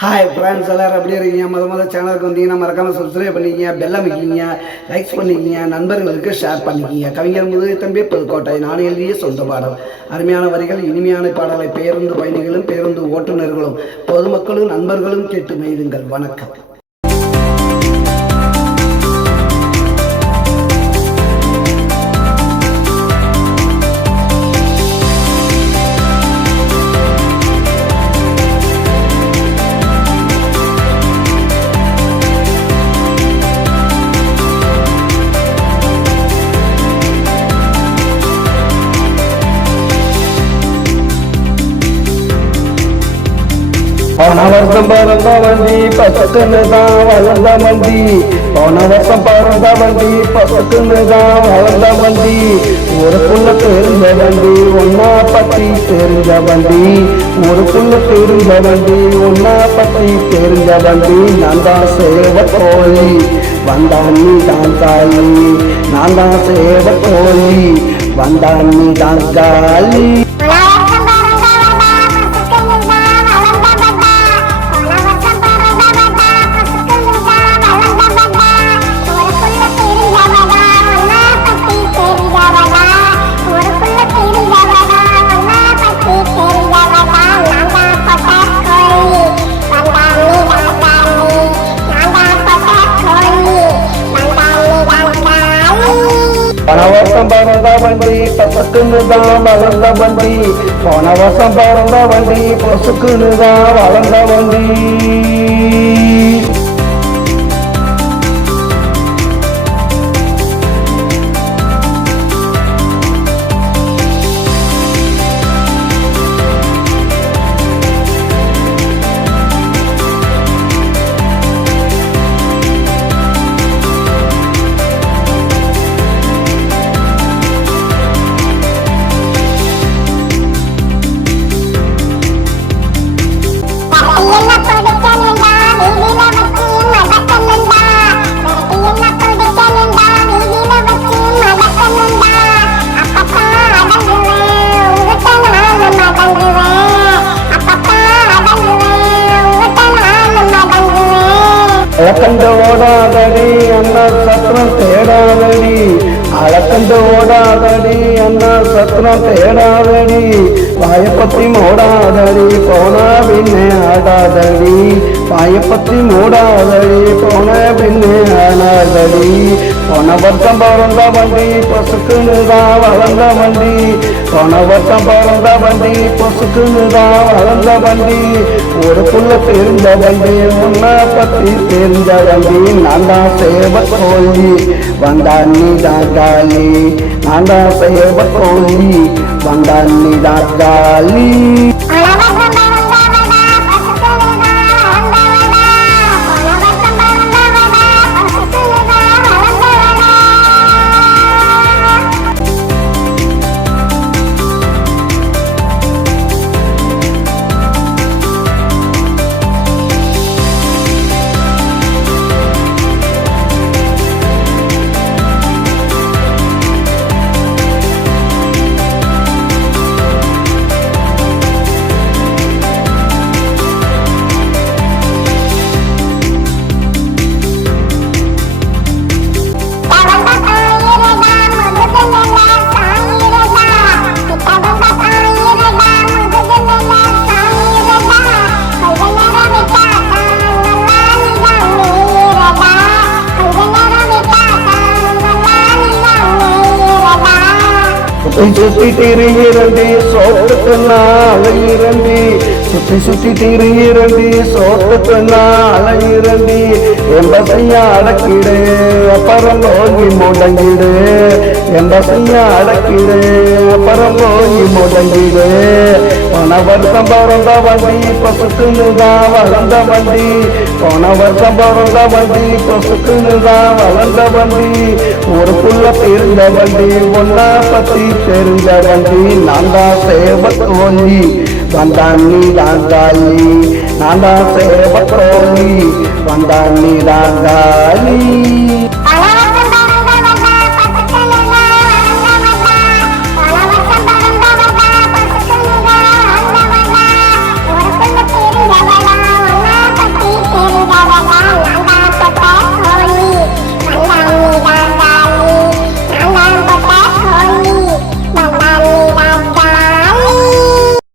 Hi friends எல்லாரும் எப்படி இருக்கீங்க? முத முத சேனலுக்கு வந்தீங்கன்னா மறக்காம சப்ஸ்கிரைப் பண்ணிக்கிங்க பெல்ல வைக்கிங்க லைக்ஸ் பண்ணிக்கிங்க நண்பர்களுக்கு ஷேர் பண்ணிக்கிங்க. கவிஞர் முதுகை தம்பி புதுக்கோட்டை நான் எழுதிய சொந்த பாடல். அருமையான வரிகள் இனிமையான பாடலை பேருந்து பயணிகளும் பேருந்து ஓட்டுநர்களும் பொதுமக்களும் நண்பர்களும் கேட்டு மெய்துங்கள். வணக்கம். போன வருஷம் பிறந்த வண்டி பசுக்குன்னு தான் வளர்ந்த வண்டி போன வருஷம் பிறந்த வண்டி பசுக்குன்னு தான் வளர்ந்த வண்டி புள்ள தெரிஞ்ச வண்டி ஒன்னா பத்தி தெரிஞ்ச வண்டி ஒரு புள்ள தெரிஞ்ச வண்டி ஒன்னா பத்தி தெரிஞ்ச வண்டி நான் தான் சேவ கோழி வந்தான் நீ தான் தாயி நான் தான் சேவ கோழி வந்தான் நீ தான் காலி பிறந்த வண்டி பசுக்குன்னு தான் வளர்ந்த வண்டி போன வருஷம் பிறந்த வண்டி பசுக்குன்னு தான் வளர்ந்த வண்டி அளக்கண்டு ஓடாதடி அண்ணா சத்திரம் தேடாதடி. வாயப்பத்தி மூடாதடி போனா பின்னே ஆடாதடி. வாயப்பத்தி மூடாதடி போன பின்னே ஆடாதடி. போன வருஷம் பிறந்த வண்டி பசுக்குன்னு தான் வளர்ந்த வண்டி. போன வருஷம் பிறந்த வண்டி பசுக்குன்னு தான் வளர்ந்த வண்டி. ஒரு புள்ள தெரிஞ்ச வண்டி முன்ன பத்தி தெரிஞ்ச வண்டி. நான் தான் சேவ கோழி. வந்தா நீ தான் காளி நான் தான் சேவ கோழி வந்தா நீ. சுத்தி சுத்தி திரியிரண்டி இரண்டி நாளையிரண்டி சுத்தி சுத்தி திரியிரண்டி சோத்துக்கு நாளையிரண்டி எம்பசையா அடக்கிடு அப்புறம் போய் முடங்கிடு. செய்ய அடக்கிடு. அப்புறம் போய் முடங்கிடு. போன வருஷம் பிறந்த வண்டி பசுக்குன்னு தான் வளர்ந்த வண்டி போன வருஷம் பிறந்த வண்டி பசுக்குன்னு தான் வளர்ந்த வண்டி ஒரு புள்ள தெரிஞ்ச வண்டி ஒன்னா பத்தி தெரிஞ்ச வண்டி நான் தான் சேவ தோழி வந்தான் நீ தான் தாயி நான் தான் சேவ தோழி வந்தான் நீ தான் தாயி